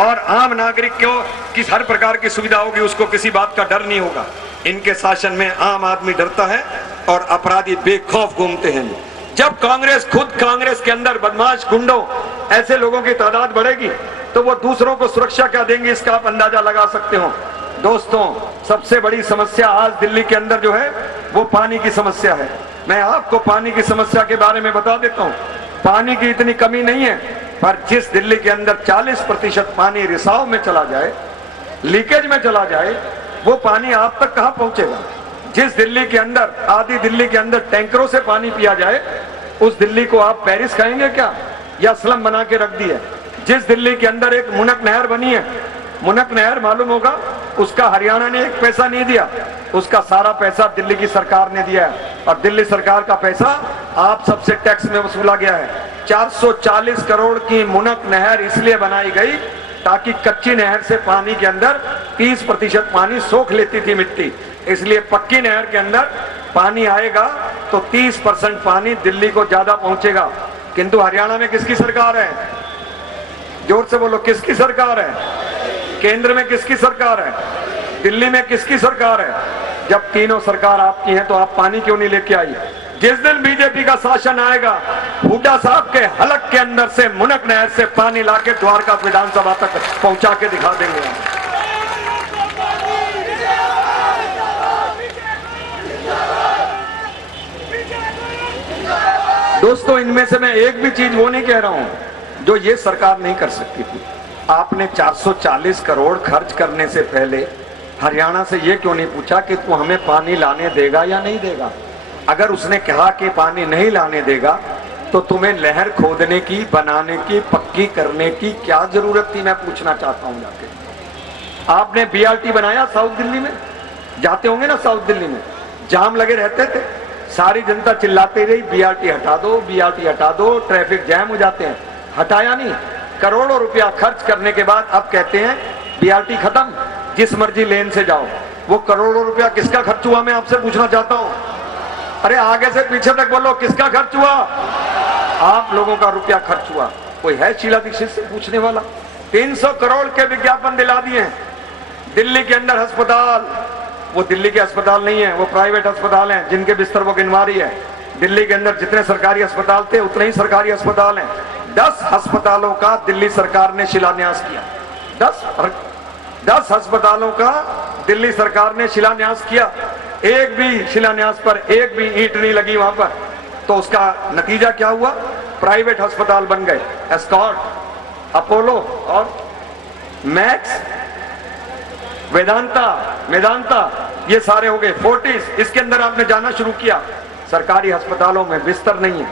और आम नागरिक को किस हर प्रकार की सुविधा होगी, उसको किसी बात का डर नहीं होगा। इनके शासन में आम आदमी डरता है और अपराधी बेखौफ घूमते हैं। जब कांग्रेस के अंदर बदमाश गुंडों ऐसे लोगों की तादाद बढ़ेगी तो वो दूसरों को सुरक्षा क्या देंगे, इसका आप अंदाजा लगा सकते हो। दोस्तों, सबसे बड़ी समस्या आज दिल्ली के अंदर जो है वो पानी की समस्या है। मैं आपको पानी की समस्या के बारे में बता देता हूँ। पानी की इतनी कमी नहीं है, पर जिस दिल्ली के अंदर 40% पानी रिसाव में चला जाए, लीकेज में चला जाए, वो पानी आप तक कहां पहुंचेगा। जिस दिल्ली के अंदर, आधी दिल्ली के अंदर टैंकरों से पानी पिया जाए, उस दिल्ली को आप पेरिस कहेंगे क्या, या स्लम बना के रख दिए। जिस दिल्ली के अंदर एक मुनक नहर बनी है, मुनक नहर मालूम होगा, उसका हरियाणा ने एक पैसा नहीं दिया, उसका सारा पैसा दिल्ली की सरकार ने दिया है। और दिल्ली सरकार का पैसा आप सबसे टैक्स में वसूला गया है। 440 करोड़ की मुनक नहर इसलिए बनाई गई ताकि कच्ची नहर से पानी के अंदर 30% पानी सोख लेती थी मिट्टी, इसलिए पक्की नहर के अंदर पानी आएगा तो 30% पानी दिल्ली को ज्यादा पहुंचेगा। किंतु हरियाणा में किसकी सरकार है, जोर से बोलो, किसकी सरकार है? केंद्र में किसकी सरकार है? दिल्ली में किसकी सरकार है? जब तीनों सरकार आपकी है तो आप पानी क्यों नहीं लेके आई? जिस दिन बीजेपी का शासन आएगा, हुड्डा साहब के हलक के अंदर से मुनक नहर से पानी लाके द्वारका विधानसभा तक पहुंचा के दिखा देंगे। दोस्तों, इनमें से मैं एक भी चीज वो नहीं कह रहा हूं जो ये सरकार नहीं कर सकती थी। आपने 440 करोड़ खर्च करने से पहले हरियाणा से ये क्यों नहीं पूछा कि तू हमें पानी लाने देगा या नहीं देगा? अगर उसने कहा कि पानी नहीं लाने देगा तो तुम्हें नहर खोदने की, बनाने की, पक्की करने की क्या जरूरत थी? मैं पूछना चाहता हूं जाके। आपने बीआरटी बनाया साउथ दिल्ली में, जाते होंगे ना साउथ दिल्ली में, जाम लगे रहते थे, सारी जनता चिल्लाती रही बीआरटी हटा दो, बीआरटी हटा दो, ट्रैफिक जैम हो जाते हैं। हटाया नहीं। करोड़ों रुपया खर्च करने के बाद अब कहते हैं बीआरटी खत्म, जिस मर्जी लेन से जाओ। वो करोड़ों रुपया किसका खर्च हुआ, मैं आपसे पूछना चाहता हूं। अरे आगे से पीछे तक बोलो, किसका खर्च हुआ? आप लोगों का रुपया खर्च हुआ। कोई है शीला दीक्षित से पूछने वाला? 300 करोड़ के विज्ञापन दिला दिए। दिल्ली के अंदर अस्पताल, वो दिल्ली के अस्पताल नहीं है, वो प्राइवेट अस्पताल हैं जिनके बिस्तर वो गिनवा रही है। दिल्ली के अंदर जितने सरकारी अस्पताल थे उतने ही सरकारी अस्पताल हैं। 10 अस्पतालों का दिल्ली सरकार ने शिलान्यास किया। 10 अस्पतालों का दिल्ली सरकार ने शिलान्यास किया। एक भी शिलान्यास पर एक भी ईंट नहीं लगी वहां पर। तो उसका नतीजा क्या हुआ? प्राइवेट अस्पताल बन गए। एस्कॉर्ट, अपोलो और मैक्स, वेदांता, ये सारे हो गए। फोर्टिस, इसके अंदर आपने जाना शुरू किया। सरकारी अस्पतालों में बिस्तर नहीं है,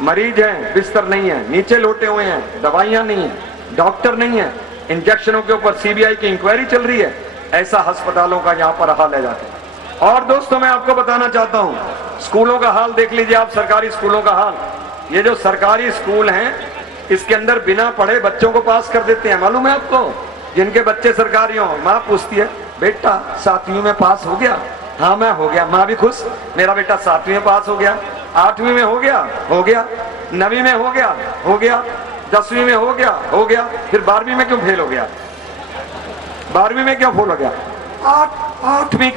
मरीज हैं, बिस्तर नहीं है, नीचे लोटे हुए हैं, दवाइयां नहीं है, डॉक्टर नहीं है, इंजेक्शनों के ऊपर सीबीआई की इंक्वायरी चल रही है। ऐसा अस्पतालों का यहाँ पर हाल है जाके। और दोस्तों, मैं आपको बताना चाहता हूँ, स्कूलों का हाल देख लीजिए आप, सरकारी स्कूलों का हाल। ये जो सरकारी स्कूल हैं, इसके अंदर बिना पढ़े बच्चों को पास कर देते हैं। मालूम है आपको? जिनके बच्चे सरकारी हों, माँ पूछती है, बेटा 7वीं में पास हो गया? हाँ मैं हो गया। माँ भी खुश, मेरा बेटा 7वीं में पास हो गया, 8वीं में हो गया, 9वीं में हो गया, 10वीं में हो गया, फिर 12वीं में क्यों फेल हो गया? 12वीं में क्यों फेल हो गया? 8वीं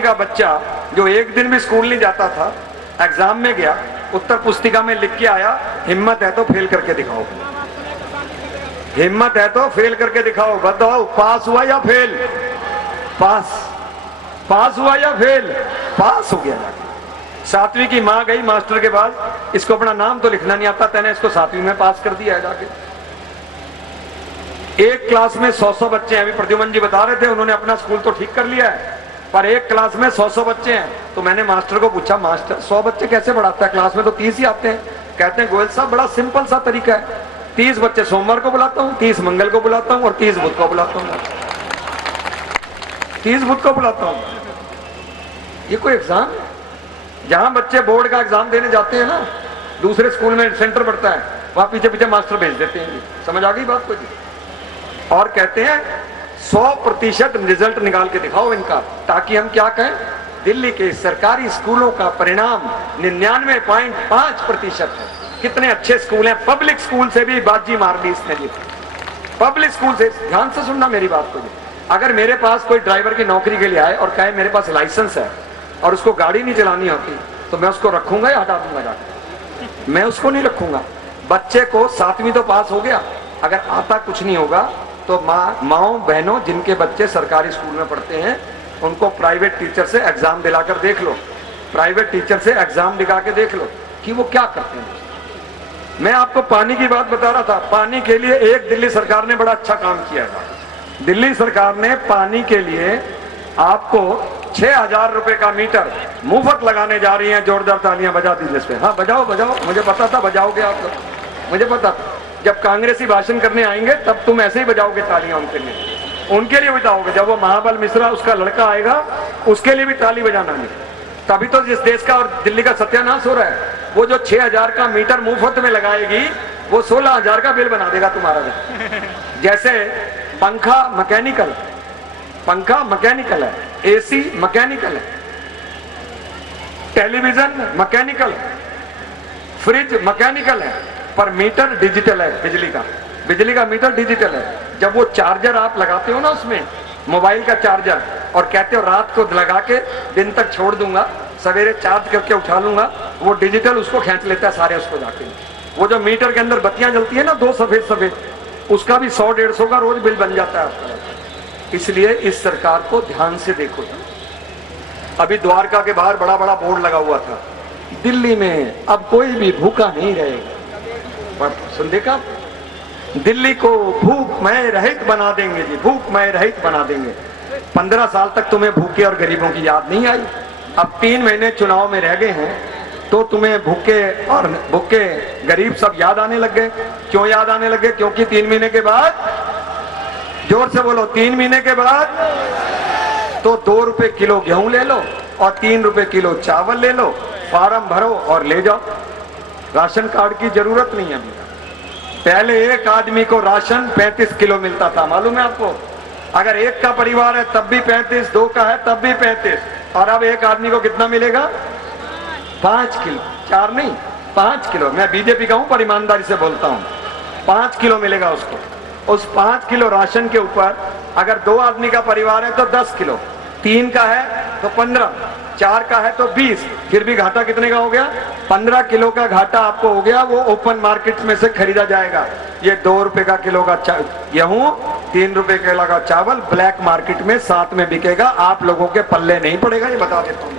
का बच्चा जो एक दिन भी स्कूल नहीं जाता था, एग्जाम में गया, उत्तर पुस्तिका में लिख के आया, हिम्मत है तो फेल करके दिखाओ, हिम्मत है तो फेल करके दिखाओ। बताओ, पास हुआ या फेल? पास हुआ या फेल? पास हो गया। 7वीं की माँ गई मास्टर के पास, इसको अपना नाम तो लिखना नहीं आता, तेने इसको 7वीं में पास कर दिया है जाके। एक क्लास में 100 बच्चे हैं। अभी प्रद्युमन जी बता रहे थे, उन्होंने अपना स्कूल तो ठीक कर लिया है, पर एक क्लास में 100 बच्चे हैं। तो मैंने मास्टर को पूछा, मास्टर 100 बच्चे कैसे पढ़ाता है? क्लास में तो 30 ही आते हैं। कहते हैं, गोयल साहब बड़ा सिंपल सा तरीका है, 30 बच्चे सोमवार को बुलाता हूँ, 30 मंगल को बुलाता हूँ और 30 बुध को बुलाता हूँ। 30 बुध को बुलाता हूँ। ये कोई एग्जाम? जहां बच्चे बोर्ड का एग्जाम देने जाते हैं ना, दूसरे स्कूल में सेंटर पड़ता है, वहां पीछे पीछे मास्टर भेज देते हैं। समझ आ गई बात को जी? और कहते हैं 100% रिजल्ट निकाल के दिखाओ इनका, ताकि हम क्या कहें, दिल्ली के सरकारी स्कूलों का परिणाम 99.5% है। कितने अच्छे स्कूल हैं, पब्लिक स्कूल से भी बाजी मार दी इसने जी। पब्लिक स्कूल से, ध्यान से सुनना मेरी बात को। अगर मेरे पास कोई ड्राइवर की नौकरी के लिए आए और कहे मेरे पास लाइसेंस है और उसको गाड़ी नहीं चलानी होती, तो मैं उसको रखूंगा या हटा दूंगा जाकर? मैं उसको नहीं रखूंगा। बच्चे को 7वीं तो पास हो गया, अगर आता कुछ नहीं होगा तो माओ बहनों जिनके बच्चे सरकारी स्कूल में पढ़ते हैं उनको प्राइवेट टीचर से एग्जाम दिलाकर देख लो, प्राइवेट टीचर से एग्जाम दिखा के देख लो कि वो क्या करते हैं। मैं आपको पानी की बात बता रहा था, पानी के लिए एक दिल्ली सरकार ने बड़ा अच्छा काम किया है। दिल्ली सरकार ने पानी के लिए आपको 6,000 रुपए का मीटर मुफ्त लगाने जा रही है। जोरदार तालियां बजा दीजिए इस पे। हाँ बजाओ बजाओ, मुझे पता था बजाओगे आप लोग, मुझे पता था। जब कांग्रेसी भाषण करने आएंगे तब तुम ऐसे ही बजाओगे तालियां उनके लिए बजाओगे। जब वो महाबल मिश्रा उसका लड़का आएगा उसके लिए भी ताली बजाना नहीं, तभी तो जिस देश का और दिल्ली का सत्यानाश हो रहा है। वो जो 6,000 का मीटर मुफ्त में लगाएगी वो 16,000 का बिल बना देगा तुम्हारा। जैसे पंखा मैकेनिकल है, एसी मैकेनिकल है, टेलीविजन मैकेनिकल है, फ्रिज मैकेनिकल है, पर मीटर डिजिटल है। बिजली का मीटर डिजिटल है। जब वो चार्जर आप लगाते हो ना उसमें, मोबाइल का चार्जर, और कहते हो रात को लगा के दिन तक छोड़ दूंगा, सवेरे चार्ज करके उठा लूंगा, वो डिजिटल उसको खींच लेता है सारे उसको जाके। वो जो मीटर के अंदर बत्तियां जलती है ना 2 सफेद, उसका भी 100-150 का रोज बिल बन जाता है। इसलिए इस सरकार को ध्यान से देखो। अभी द्वारका के बाहर बड़ा बड़ा बोर्ड लगा हुआ था, दिल्ली में अब कोई भी भूखा नहीं रहेगा। सुन देखा, दिल्ली को भूखमय रहित बना देंगे जी, भूखमय रहित बना देंगे। 15 साल तक तुम्हें भूखे और गरीबों की याद नहीं आई। अब 3 महीने चुनाव में रह गए हैं तो तुम्हें भूखे गरीब सब याद आने लग गए। क्यों याद आने लगे? क्योंकि 3 महीने के बाद, जोर से बोलो, 3 महीने के बाद तो 2 रुपए किलो गेहूं ले लो और 3 रुपए किलो चावल ले लो, फार्म भरो और ले जाओ। राशन कार्ड की जरूरत नहीं है। पहले एक आदमी को राशन 35 किलो मिलता था, मालूम है आपको? अगर एक का परिवार है तब भी 35, 2 का है तब भी 35, और अब एक आदमी को कितना मिलेगा? 5 किलो, 4 नहीं 5 किलो। मैं बीजेपी का हूं पर ईमानदारी से बोलता हूं, 5 किलो मिलेगा उसको। उस 5 किलो राशन के ऊपर अगर 2 आदमी का परिवार है तो 10 किलो, 3 का है तो 15, 4 का है तो 20, फिर भी घाटा कितने का हो गया? 15 किलो का घाटा आपको हो गया। वो ओपन मार्केट में से खरीदा जाएगा। ये 2 रुपए का किलो का गेहूं, 3 रुपए किलो का चावल ब्लैक मार्केट में साथ में बिकेगा। आप लोगों के पल्ले नहीं पड़ेगा, ये बता देता हूं।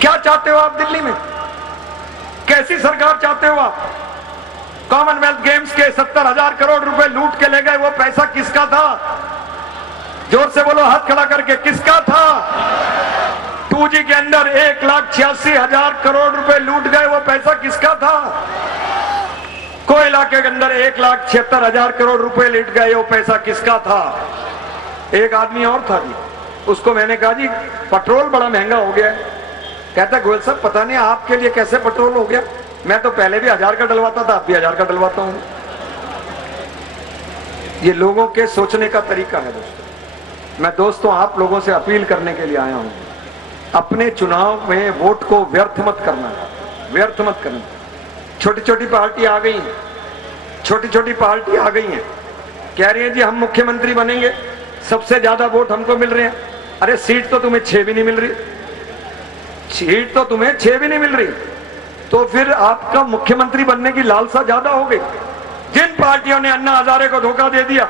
क्या चाहते हो आप दिल्ली में? कैसी सरकार चाहते हो आप? कॉमनवेल्थ गेम्स के 70,000 करोड़ रुपए लूट के ले गए, वो पैसा किसका था? जोर से बोलो, हाथ खड़ा करके, किसका था? 2G के अंदर 1,86,000 करोड़ रुपए लूट गए, वो पैसा किसका था? कोयला के अंदर 1,76,000 करोड़ रुपए लूट गए, वो पैसा किसका था? एक आदमी और था जी, उसको मैंने कहा जी पेट्रोल बड़ा महंगा हो गया है। कहता गोयल साहब पता नहीं आपके लिए कैसे पेट्रोल हो गया, मैं तो पहले भी 1000 का डलवाता था, अब भी 1000 का डलवाता हूं। ये लोगों के सोचने का तरीका है दोस्तों। मैं दोस्तों आप लोगों से अपील करने के लिए आया हूं, अपने चुनाव में वोट को व्यर्थ मत करना, व्यर्थ मत करना। छोटी छोटी पार्टी आ गई हैं, छोटी छोटी पार्टी आ गई हैं, कह रही है जी हम मुख्यमंत्री बनेंगे, सबसे ज्यादा वोट हमको मिल रहे हैं। अरे सीट तो तुम्हें 6 भी नहीं मिल रही, सीट तो तुम्हें 6 भी नहीं मिल रही, तो फिर आपका मुख्यमंत्री बनने की लालसा ज्यादा हो गई। जिन पार्टियों ने अन्ना हजारे को धोखा दे दिया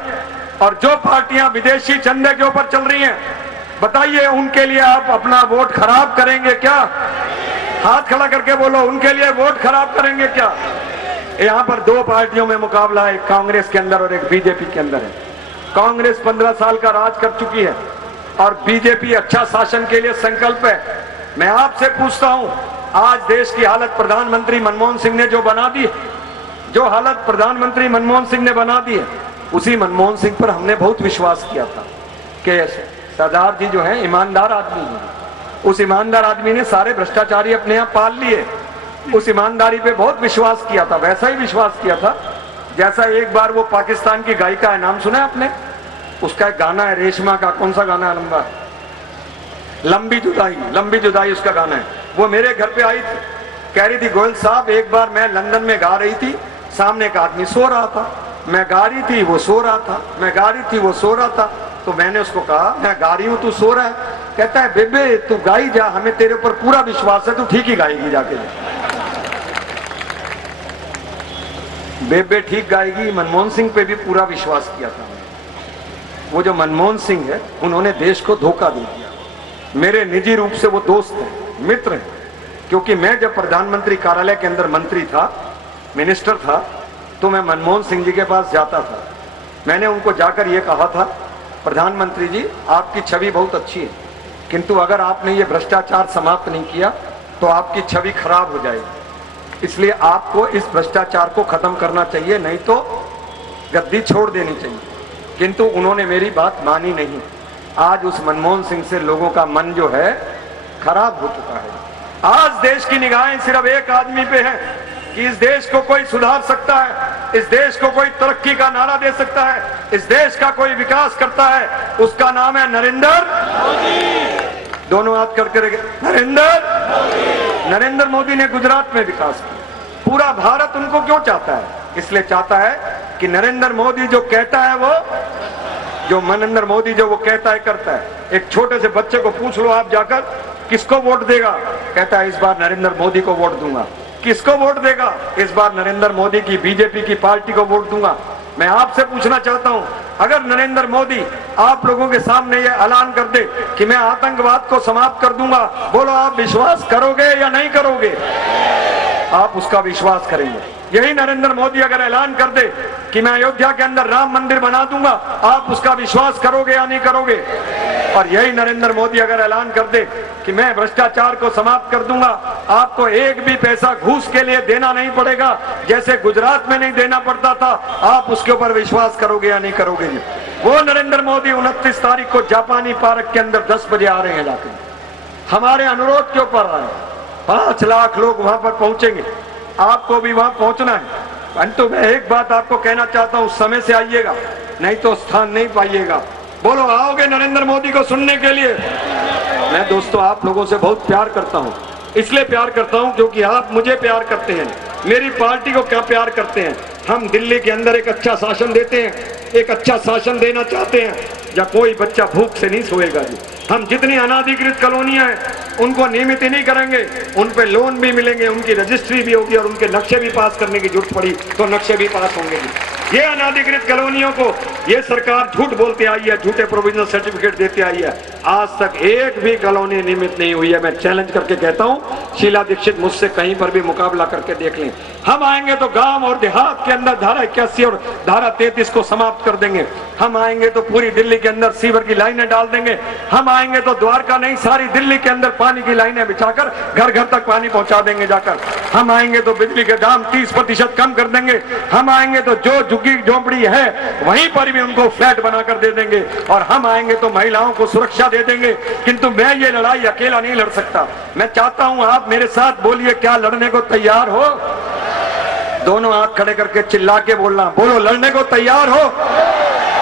और जो पार्टियां विदेशी चंदे के ऊपर चल रही हैं, बताइए उनके लिए आप अपना वोट खराब करेंगे क्या? हाथ खड़ा करके बोलो, उनके लिए वोट खराब करेंगे क्या? यहां पर 2 पार्टियों में मुकाबला है, एक कांग्रेस के अंदर और एक बीजेपी के अंदर है। कांग्रेस 15 साल का राज कर चुकी है और बीजेपी अच्छा शासन के लिए संकल्प है। मैं आपसे पूछता हूं, आज देश की हालत प्रधानमंत्री मनमोहन सिंह ने जो बना दी, जो हालत प्रधानमंत्री मनमोहन सिंह ने बना दी है, उसी मनमोहन सिंह पर हमने बहुत विश्वास किया था कि सरदार जी जो है ईमानदार आदमी है। उस ईमानदार आदमी ने सारे भ्रष्टाचारी अपने यहाँ पाल लिए, उस ईमानदारी पे बहुत विश्वास किया था। वैसा ही विश्वास किया था जैसा एक बार वो पाकिस्तान की गायिका है, नाम सुना है आपने? उसका एक गाना है रेशमा का, कौन सा गाना है? लंबा, लंबी जुदाई, लंबी जुदाई उसका गाना है। वो मेरे घर पे आई थी, कह रही थी गोयल साहब एक बार मैं लंदन में गा रही थी, सामने एक आदमी सो रहा था, मैं गा रही थी वो सो रहा था, मैं गा रही थी वो सो रहा था। तो मैंने उसको कहा मैं गा रही हूं तू सो रहा है? कहता है बेबे तू गाई जा, हमें तेरे ऊपर पूरा विश्वास है, तू ठीक ही गाएगी जाके। बेबे ठीक गाएगी। मनमोहन सिंह पे भी पूरा विश्वास किया था। वो जो मनमोहन सिंह है उन्होंने देश को धोखा दे दिया। मेरे निजी रूप से वो दोस्त हैं, मित्र हैं, क्योंकि मैं जब प्रधानमंत्री कार्यालय के अंदर मंत्री था, मिनिस्टर था, तो मैं मनमोहन सिंह जी के पास जाता था। मैंने उनको जाकर ये कहा था प्रधानमंत्री जी आपकी छवि बहुत अच्छी है, किंतु अगर आपने ये भ्रष्टाचार समाप्त नहीं किया तो आपकी छवि खराब हो जाएगी, इसलिए आपको इस भ्रष्टाचार को खत्म करना चाहिए, नहीं तो गद्दी छोड़ देनी चाहिए। किंतु उन्होंने मेरी बात मानी नहीं। आज उस मनमोहन सिंह से लोगों का मन जो है खराब हो चुका है। आज देश की निगाहें सिर्फ एक आदमी पे है कि इस देश को कोई सुधार सकता है, इस देश को कोई तरक्की का नारा दे सकता है, इस देश का कोई विकास करता है, उसका नाम है नरेंद्र मोदी। दोनों हाथ करके नरेंद्र मोदी ने गुजरात में विकास किया। पूरा भारत उनको क्यों चाहता है? इसलिए चाहता है कि नरेंद्र मोदी जो कहता है वो नरेंद्र मोदी जो वो कहता है करता है। एक छोटे से बच्चे को पूछ लो आप जाकर किसको वोट देगा, कहता है इस बार नरेंद्र मोदी को वोट दूंगा। किसको वोट देगा? इस बार नरेंद्र मोदी की बीजेपी की पार्टी को वोट दूंगा। मैं आपसे पूछना चाहता हूं, अगर नरेंद्र मोदी आप लोगों के सामने ये ऐलान कर दे कि मैं आतंकवाद को समाप्त कर दूंगा, बोलो आप विश्वास करोगे या नहीं करोगे? आप उसका विश्वास करेंगे। यही नरेंद्र मोदी अगर ऐलान कर दे कि मैं अयोध्या के अंदर राम मंदिर बना दूंगा, आप उसका विश्वास करोगे या नहीं करोगे? और यही नरेंद्र मोदी अगर ऐलान कर दे कि मैं भ्रष्टाचार को समाप्त कर दूंगा, आपको एक भी पैसा घूस के लिए देना नहीं पड़ेगा, जैसे गुजरात में नहीं देना पड़ता था, आप उसके ऊपर विश्वास करोगे या नहीं करोगे? वो नरेंद्र मोदी 29 तारीख को जापानी पार्क के अंदर 10 बजे आ रहे हैं जाकर। हमारे अनुरोध के ऊपर आ रहे हैं। 5 लाख लोग वहां पर पहुंचेंगे, आपको भी वहां पहुंचना है। परंतु मैं एक बात आपको कहना चाहता हूं, समय से आइएगा, नहीं तो स्थान नहीं पाइएगा। बोलो आओगे नरेंद्र मोदी को सुनने के लिए? मैं दोस्तों आप लोगों से बहुत प्यार करता हूं, इसलिए प्यार करता हूं क्योंकि आप मुझे प्यार करते हैं, मेरी पार्टी को क्या प्यार करते हैं। हम दिल्ली के अंदर एक अच्छा शासन देते हैं, एक अच्छा शासन देना चाहते हैं जहाँ कोई बच्चा भूख से नहीं सोएगा जी। हम जितनी अनाधिकृत कॉलोनियां हैं उनको नियमित ही नहीं करेंगे, उन पे लोन भी मिलेंगे, उनकी रजिस्ट्री भी होगी और उनके नक्शे भी पास करने की जरूरत पड़ी तो नक्शे भी पास होंगे जी। ये अनाधिकृत कॉलोनियों को ये सरकार झूठ बोलती आई है, झूठे प्रोविजनल सर्टिफिकेट देती आई है, आज तक एक भी कॉलोनी नियमित नहीं हुई है। मैं चैलेंज करके कहता हूं, शीला दीक्षित मुझसे कहीं पर भी मुकाबला करके देख लें। हम आएंगे तो गांव और देहात के अंदर धारा 81 और धारा 33 को समाप्त कर देंगे। हम आएंगे तो पूरी दिल्ली के अंदर सीवर की लाइनें डाल देंगे। हम आएंगे तो द्वारका नहीं सारी दिल्ली के अंदर पानी की लाइनें बिछाकर घर घर तक पानी पहुंचा देंगे जाकर। हम आएंगे तो बिजली के दाम 30% कम कर देंगे। हम आएंगे तो जो झुग्गी झोंपड़ी है वहीं पर भी उनको फ्लैट बनाकर दे देंगे। और हम आएंगे तो महिलाओं को सुरक्षा दे देंगे। किंतु मैं ये लड़ाई अकेला नहीं लड़ सकता। मैं चाहता हूं आप मेरे साथ बोलिए, क्या लड़ने को तैयार हो? दोनों हाथ खड़े करके चिल्ला के बोलना, बोलो लड़ने को तैयार हो?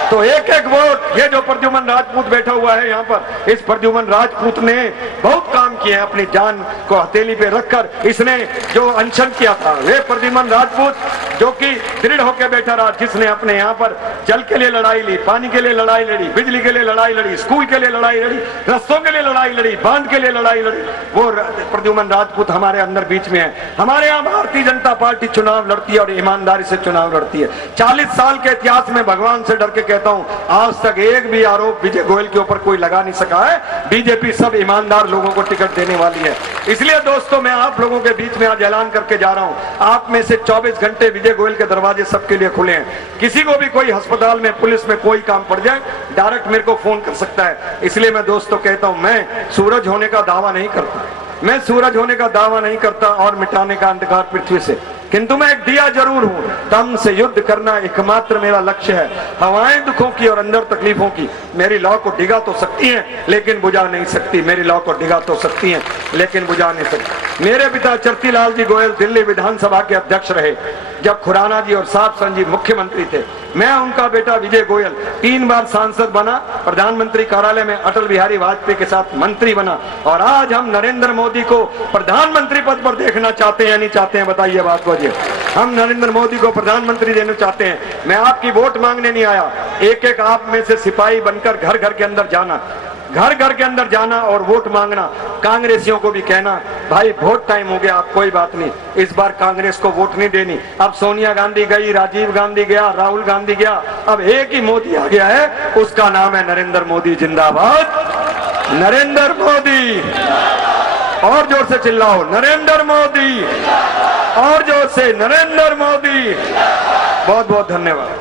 तो एक एक वोट। ये जो प्रद्युमन राजपूत बैठा हुआ है यहाँ पर, इस प्रद्युमन राजपूत ने बहुत काम किए हैं अपनी जान को हथेली पे रखकर। इसने जो अनशन किया था, वे प्रद्युमन राजपूत जो कि दृढ़ होकर बैठा रहा, जिसने अपने यहाँ पर जल के लिए लड़ाई ली, पानी के लिए लड़ाई लड़ी, बिजली के लिए लड़ाई लड़ी, स्कूल के लिए लड़ाई लड़ी, रस्तों के लिए लड़ाई लड़ी, बांध के लिए लड़ाई लड़ी, वो प्रद्युमन राजपूत हमारे अंदर बीच में है। हमारे यहाँ भारतीय जनता पार्टी चुनाव लड़ती है और ईमानदारी से चुनाव लड़ती है। 40 साल के इतिहास में भगवान से डर के कहता हूं, आज तक एक भी आरोप विजय गोयल के ऊपर कोई लगा नहीं सका है। बीजेपी सब ईमानदार लोगों को टिकट देने वाली है। इसलिए दोस्तों मैं आप लोगों के बीच में आज ऐलान करके जा रहा हूं, आप में से 24 घंटे विजय गोयल के दरवाजे सबके लिए खुले हैं। किसी को भी कोई अस्पताल में, पुलिस में कोई काम पड़ जाए, डायरेक्ट मेरे को फोन कर सकता है। इसलिए मैं दोस्तों कहता हूं, मैं सूरज होने का दावा नहीं करता, मैं सूरज होने का दावा नहीं करता और मिटाने का अंधकार पृथ्वी से, किंतु मैं एक दिया जरूर हूं। दम से युद्ध करना एकमात्र मेरा लक्ष्य है। हवाएं दुखों की और अंदर तकलीफों की मेरी लौ को डिगा तो सकती हैं लेकिन बुझा नहीं सकती। मेरी लौ को डिगा तो सकती हैं लेकिन बुझा नहीं सकती। मेरे पिता चरतीलाल जी गोयल दिल्ली विधानसभा के अध्यक्ष रहे जब खुराना जी और साहब संजीव मुख्यमंत्री थे। मैं उनका बेटा विजय गोयल 3 बार सांसद बना, प्रधानमंत्री कार्यालय में अटल बिहारी वाजपेयी के साथ मंत्री बना, और आज हम नरेंद्र मोदी को प्रधानमंत्री पद पर देखना चाहते हैं या नहीं चाहते हैं? बताइए बात को जी। हम नरेंद्र मोदी को प्रधानमंत्री देना चाहते हैं। मैं आपकी वोट मांगने नहीं आया, एक एक आप में से सिपाही बनकर घर घर के अंदर जाना, घर घर के अंदर जाना और वोट मांगना। कांग्रेसियों को भी कहना भाई वोट टाइम हो गया, आप कोई बात नहीं, इस बार कांग्रेस को वोट नहीं देनी। अब सोनिया गांधी गई, राजीव गांधी गया, राहुल गांधी गया, अब एक ही मोदी आ गया है, उसका नाम है नरेंद्र मोदी। जिंदाबाद नरेंद्र मोदी। और जोर से चिल्लाओ नरेंद्र मोदी, और जोर से नरेंद्र मोदी। बहुत बहुत धन्यवाद।